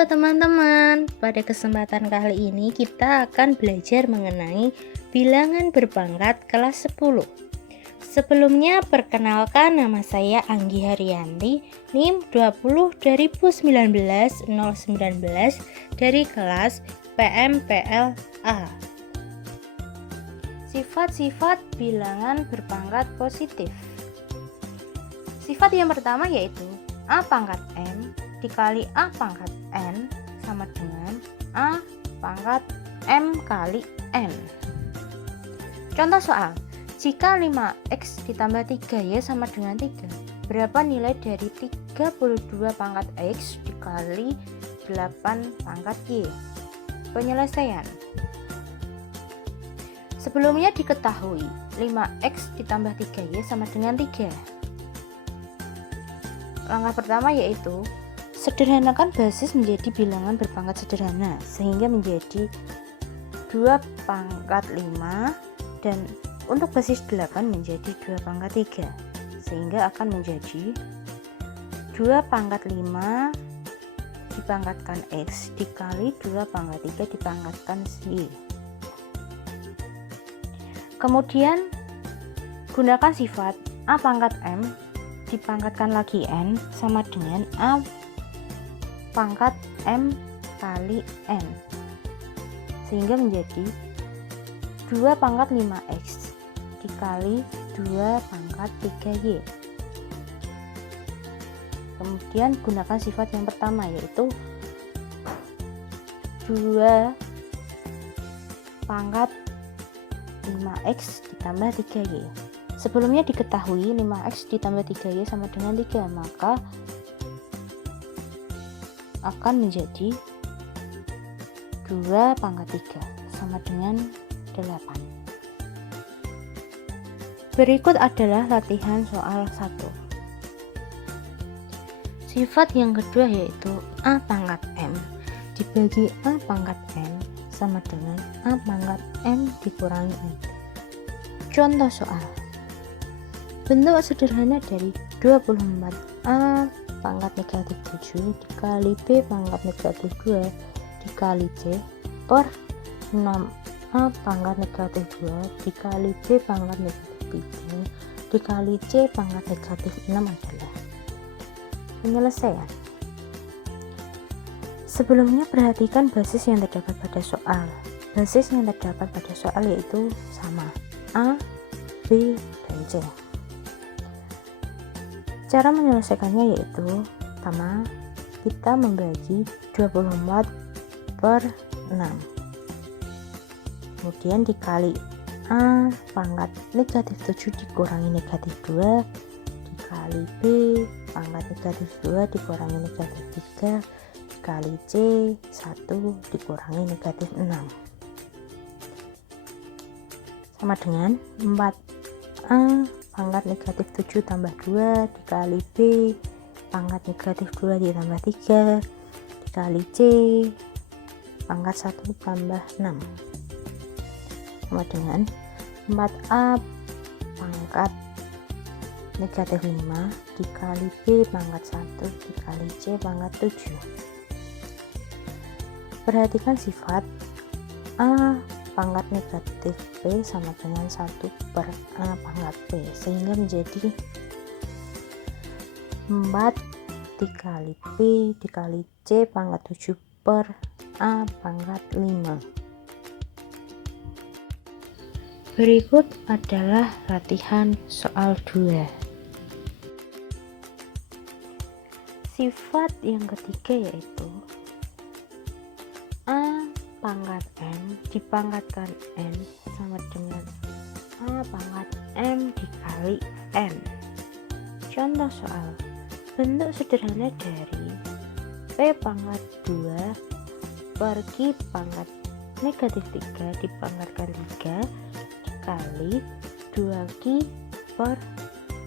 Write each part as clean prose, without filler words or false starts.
Halo teman-teman, pada kesempatan kali ini kita akan belajar mengenai bilangan berpangkat kelas 10. Sebelumnya perkenalkan, nama saya Anggi Haryanti, NIM 20/2019 019 dari kelas PMPLA. Sifat-sifat bilangan berpangkat positif. Sifat yang pertama yaitu A pangkat M dikali A pangkat N sama dengan A pangkat M kali N. Contoh soal, jika 5X ditambah 3Y sama dengan 3, berapa nilai dari 32 pangkat X dikali 8 pangkat Y? Penyelesaian. Sebelumnya diketahui 5X ditambah 3Y sama dengan 3. Langkah pertama yaitu sederhanakan basis menjadi bilangan berpangkat sederhana sehingga menjadi 2 pangkat 5 dan untuk basis 8 menjadi 2 pangkat 3 sehingga akan menjadi 2 pangkat 5 dipangkatkan X dikali 2 pangkat 3 dipangkatkan Y. Kemudian gunakan sifat A pangkat M dipangkatkan lagi N sama dengan A pangkat M kali N sehingga menjadi 2 pangkat 5X dikali 2 pangkat 3Y. Kemudian gunakan sifat yang pertama yaitu 2 pangkat 5X ditambah 3Y. Sebelumnya diketahui 5X ditambah 3Y sama dengan 3, maka akan menjadi 2 pangkat 3 sama dengan 8. Berikut adalah latihan soal 1. Sifat yang kedua yaitu A pangkat M dibagi A pangkat N sama dengan A pangkat M dikurangi N. Contoh soal, bentuk sederhana dari 24A pangkat negatif 7 dikali B pangkat negatif 2 dikali C per 6A pangkat negatif 2 dikali B pangkat negatif 3 dikali C pangkat negatif 6 adalah. Penyelesaian. Sebelumnya perhatikan basis yang terdapat pada soal. Basis yang terdapat pada soal yaitu sama A, B, dan C. Cara menyelesaikannya yaitu pertama, kita membagi 24 per 6 kemudian dikali A pangkat negatif 7 dikurangi negatif 2 dikali B pangkat negatif 2 dikurangi negatif 3 dikali C 1 dikurangi negatif 6 sama dengan 4A pangkat negatif 7 tambah 2 dikali B pangkat negatif 2 ditambah 3 dikali C pangkat 1 tambah 6 sama dengan 4A pangkat negatif 5 dikali B pangkat 1 dikali C pangkat 7. Perhatikan sifat A pangkat negatif B sama dengan 1 per A pangkat B sehingga menjadi 4 dikali B dikali C pangkat 7 per A pangkat 5. Berikut adalah latihan soal 2. Sifat yang ketiga yaitu A pangkat M dipangkatkan N sama dengan A pangkat M dikali N. Contoh soal, bentuk sederhana dari P pangkat 2 per Q pangkat negatif 3 dipangkatkan 3 dikali 2Q per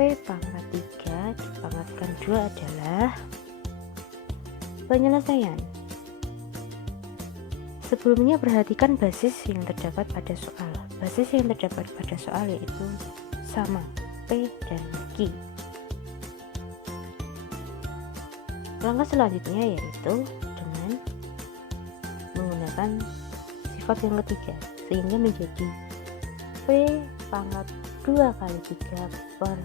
P pangkat 3 dipangkatkan 2 adalah. Penyelesaian. Sebelumnya perhatikan basis yang terdapat pada soal. Basis yang terdapat pada soal yaitu sama P dan Q. Langkah selanjutnya yaitu dengan menggunakan sifat yang ketiga, sehingga menjadi P pangkat 2 kali 3 per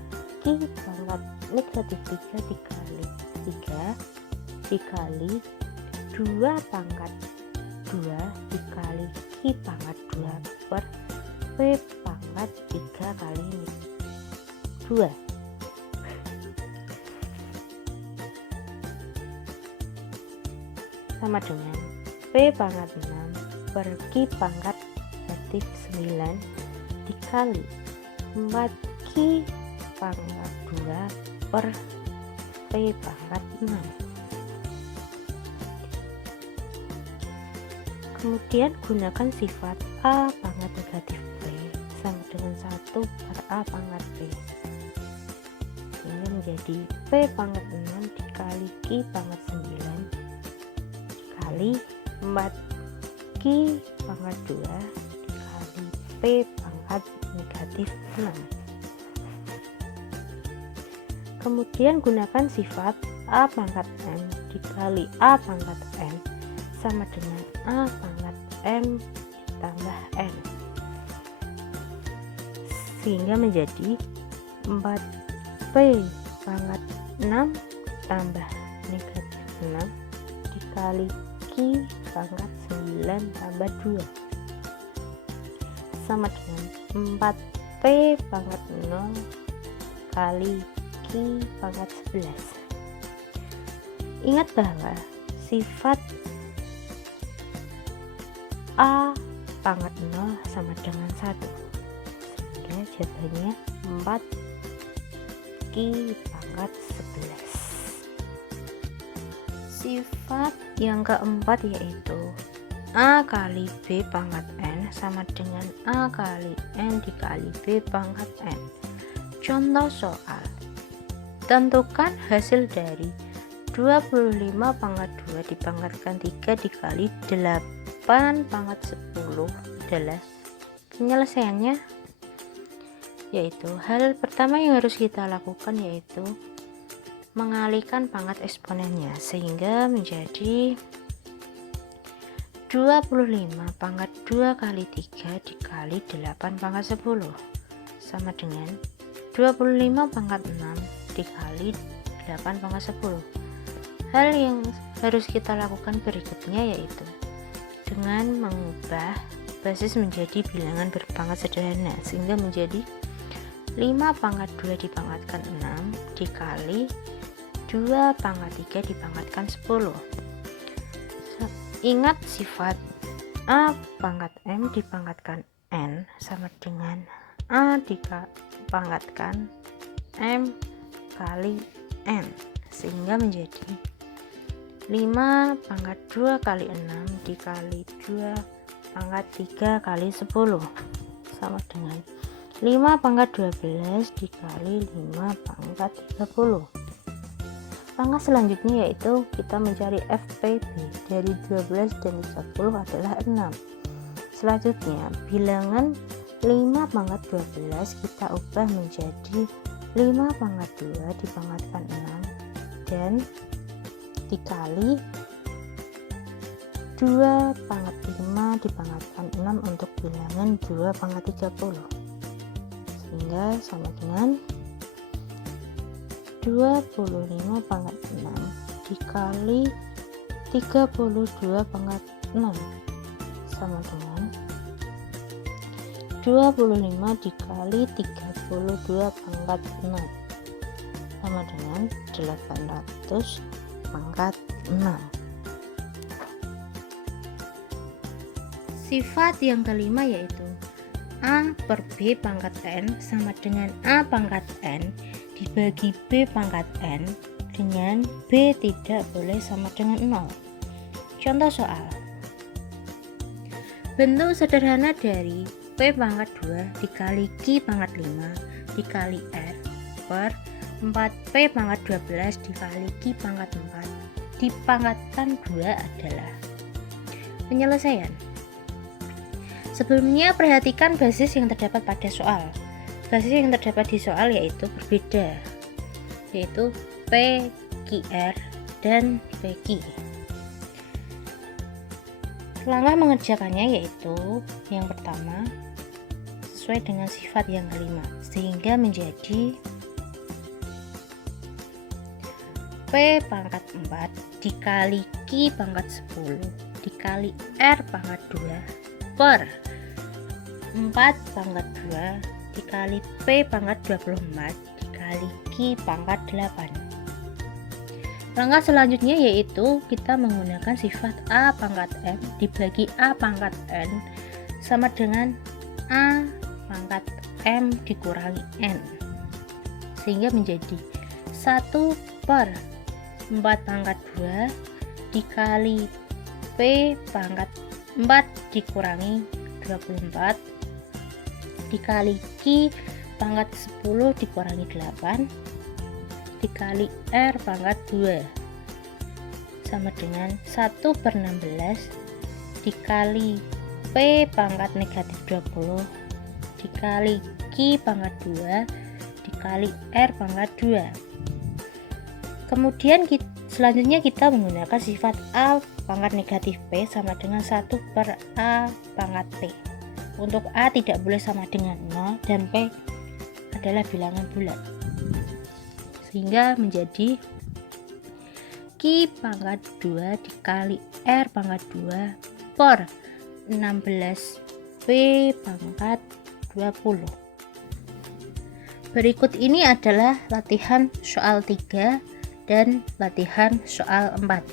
Q pangkat negatif 3 dikali 3 dikali 2 pangkat 2 dikali Q pangkat 2 per P pangkat 3 kali 2 sama dengan P pangkat 6 per Q pangkat negatif 9 dikali 4Q pangkat 2 per P pangkat 6. Kemudian gunakan sifat A pangkat negatif P sama dengan 1 per A pangkat P, sehingga menjadi P pangkat 6 dikali Q pangkat 9 dikali 4Q pangkat 2 dikali P pangkat negatif 6. Kemudian gunakan sifat A pangkat M dikali A pangkat M sama dengan A pangkat M ditambah N, sehingga menjadi 4P pangkat 6 tambah negatif 6 dikali Q pangkat 9 tambah 2 sama dengan 4P pangkat 0 kali Q pangkat 11. Ingat bahwa sifat A pangkat 0 sama dengan 1, sehingga jawabannya 4Q pangkat 11. Sifat yang keempat yaitu A kali B pangkat N sama dengan A kali N dikali B pangkat N. Contoh soal, tentukan hasil dari 25 pangkat 2 dipangkatkan 3 dikali 8 pangkat 10 adalah. Penyelesaiannya yaitu hal pertama yang harus kita lakukan yaitu mengalihkan pangkat eksponennya, sehingga menjadi 25 pangkat 2 kali 3 dikali 8 pangkat 10 sama dengan 25 pangkat 6 dikali 8 pangkat 10. Hal yang harus kita lakukan berikutnya yaitu dengan mengubah basis menjadi bilangan berpangkat sederhana, sehingga menjadi 5 pangkat 2 dipangkatkan 6 dikali 2 pangkat 3 dipangkatkan 10. Ingat sifat A pangkat M dipangkatkan N sama dengan A dipangkatkan M kali N, sehingga menjadi 5 pangkat 2 kali 6 dikali 2 pangkat 3 kali 10 sama dengan 5 pangkat 12 dikali 5 pangkat 30. Langkah selanjutnya yaitu kita mencari FPB dari 12 dan 30 adalah 6. Selanjutnya bilangan 5 pangkat 12 kita ubah menjadi 5 pangkat 2 dipangkatkan 6 dan dikali 2 pangkat 5 dipangkatkan 6 untuk bilangan 2 pangkat 30, sehingga sama dengan 25 pangkat 6 dikali 32 pangkat 6 sama dengan 25 dikali 32 pangkat 6 sama dengan 800 pangkat 6. Sifat yang kelima yaitu A per B pangkat N sama dengan A pangkat N dibagi B pangkat N dengan B tidak boleh sama dengan 0. Contoh soal, bentuk sederhana dari P pangkat 2 dikali Q pangkat 5 dikali R per 4P pangkat 12 dikali Q pangkat 4 dipangkatkan 2 adalah. Penyelesaian. Sebelumnya perhatikan basis yang terdapat pada soal. Basis yang terdapat di soal yaitu berbeda, yaitu PQR dan PQ. Langkah mengerjakannya yaitu yang pertama sesuai dengan sifat yang kelima, sehingga menjadi P pangkat 4 dikali Q pangkat 10 dikali R pangkat 2 per 4 pangkat 2 dikali P pangkat 24 dikali Q pangkat 8. Langkah selanjutnya yaitu kita menggunakan sifat A pangkat M dibagi A pangkat N sama dengan A pangkat M dikurangi N, sehingga menjadi 1 per 4 pangkat 2 dikali P pangkat 4 dikurangi 24 dikali Q pangkat 10 dikurangi 8 dikali R pangkat 2 sama dengan 1 per 16 dikali P pangkat negatif 20 dikali Q pangkat 2 dikali R pangkat 2. Kemudian selanjutnya kita menggunakan sifat A pangkat negatif P sama dengan 1 per A pangkat P. Untuk A tidak boleh sama dengan 0 dan P adalah bilangan bulat, sehingga menjadi Q pangkat 2 dikali R pangkat 2 per 16 P pangkat 20. Berikut ini adalah latihan soal 3 dan latihan soal 4.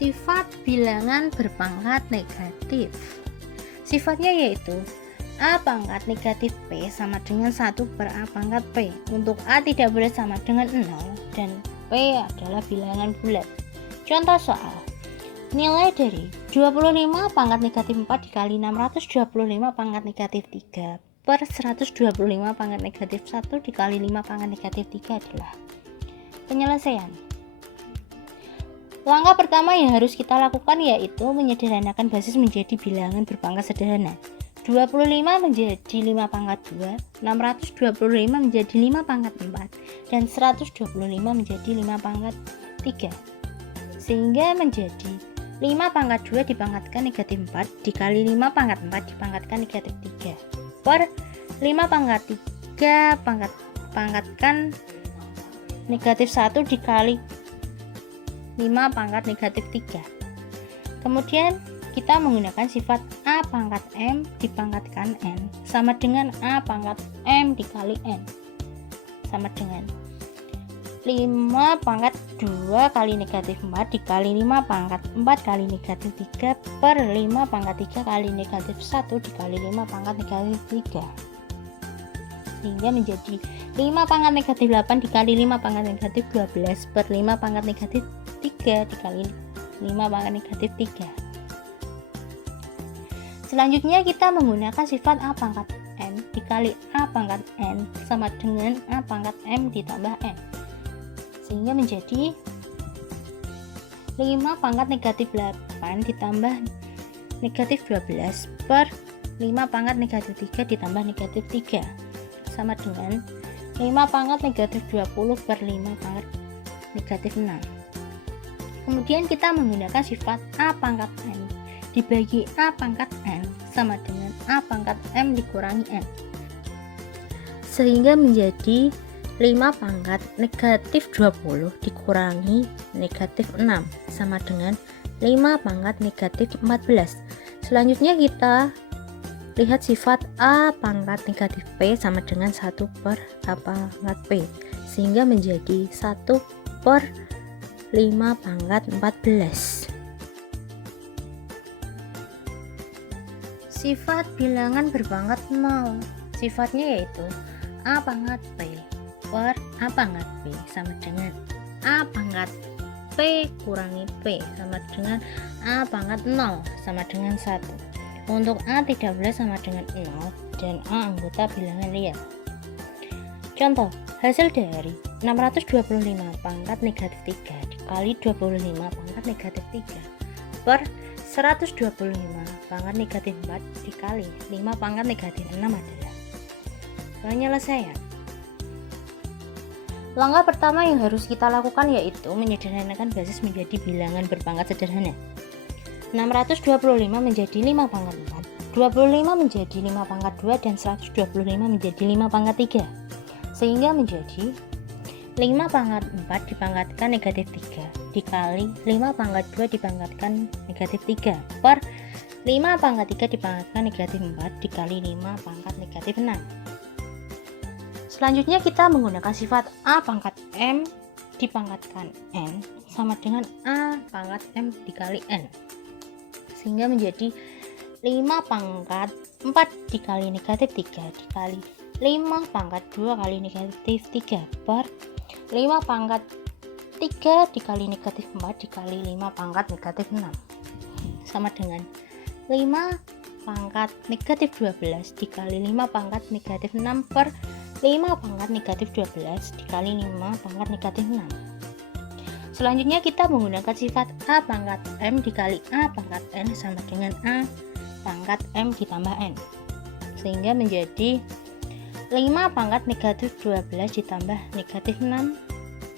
Sifat bilangan berpangkat negatif. Sifatnya yaitu A pangkat negatif P sama dengan 1 per A pangkat P. Untuk A tidak boleh sama dengan 0 dan P adalah bilangan bulat. Contoh soal, nilai dari 25 pangkat negatif 4 dikali 625 pangkat negatif 3 per 125 pangkat negatif 1 dikali 5 pangkat negatif 3 adalah. Penyelesaian. Langkah pertama yang harus kita lakukan yaitu menyederhanakan basis menjadi bilangan berpangkat sederhana. 25 menjadi 5 pangkat 2, 625 menjadi 5 pangkat 4, dan 125 menjadi 5 pangkat 3. Sehingga menjadi 5 pangkat 2 dipangkatkan negatif 4 dikali 5 pangkat 4 dipangkatkan negatif 3 per 5 pangkat 3 pangkatkan negatif 1 dikali 5 pangkat negatif 3. Kemudian kita menggunakan sifat A pangkat M dipangkatkan N sama dengan A pangkat M dikali N sama dengan 5 pangkat 2 kali negatif 4 dikali 5 pangkat 4 kali negatif 3 per 5 pangkat 3 kali negatif 1 dikali 5 pangkat negatif 3, sehingga menjadi 5 pangkat negatif 8 dikali 5 pangkat negatif 12 per 5 pangkat negatif 3 dikali 5 pangkat negatif 3. Selanjutnya kita menggunakan sifat A pangkat M dikali A pangkat N sama dengan A pangkat M ditambah N, sehingga menjadi 5 pangkat negatif 8 ditambah negatif 12 per 5 pangkat negatif 3 ditambah negatif 3 sama dengan 5 pangkat negatif 20 per 5 pangkat negatif 6. Kemudian kita menggunakan sifat A pangkat N dibagi A pangkat N sama dengan A pangkat M dikurangi N, sehingga menjadi 5 pangkat negatif 20 dikurangi negatif 6 sama dengan 5 pangkat negatif 14. Selanjutnya kita lihat sifat A pangkat negatif P sama dengan 1 per A pangkat P, sehingga menjadi 1 per 5 pangkat 14. Sifat bilangan berpangkat 0. Sifatnya yaitu A pangkat P per A pangkat P sama dengan A pangkat P kurangi P sama dengan A pangkat 0 sama dengan 1. Untuk A tidak boleh sama dengan 0 dan A anggota bilangan real. Contoh, hasil dari 625 pangkat negatif 3 dikali 25 pangkat negatif 3 per 125 pangkat negatif 4 dikali 5 pangkat negatif 6 adalah. Penyelesaian. Langkah pertama yang harus kita lakukan yaitu menyederhanakan basis menjadi bilangan berpangkat sederhana. 625 menjadi 5 pangkat 4, 25 menjadi 5 pangkat 2, dan 125 menjadi 5 pangkat 3. Sehingga menjadi 5 pangkat 4 dipangkatkan negatif 3 dikali 5 pangkat 2 dipangkatkan negatif 3 per 5 pangkat 3 dipangkatkan negatif 4 dikali 5 pangkat negatif 6. Selanjutnya kita menggunakan sifat A pangkat M dipangkatkan N sama dengan A pangkat M dikali N. Sehingga menjadi 5 pangkat 4 dikali negatif 3 dikali 5 pangkat 2 kali negatif 3 per 5 pangkat 3 dikali negatif 4 dikali 5 pangkat negatif 6 sama dengan 5 pangkat negatif 12 dikali 5 pangkat negatif 6 per 5 pangkat negatif 12 dikali 5 pangkat negatif 6. Selanjutnya kita menggunakan sifat A pangkat M dikali A pangkat N sama dengan A pangkat M ditambah N. Sehingga menjadi 5 pangkat negatif 12 ditambah negatif 6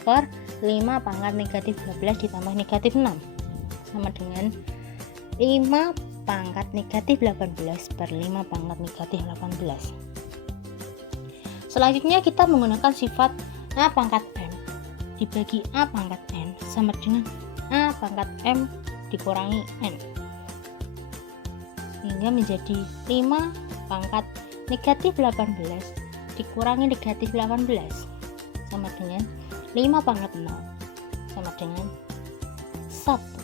per 5 pangkat negatif 12 ditambah negatif 6 sama dengan 5 pangkat negatif 18 per 5 pangkat negatif 18. Selanjutnya kita menggunakan sifat A pangkat M dibagi A pangkat N sama dengan A pangkat M dikurangi N. Sehingga menjadi 5 pangkat negatif 18 dikurangi negatif 18 sama dengan 5 pangkat 0 sama dengan 1.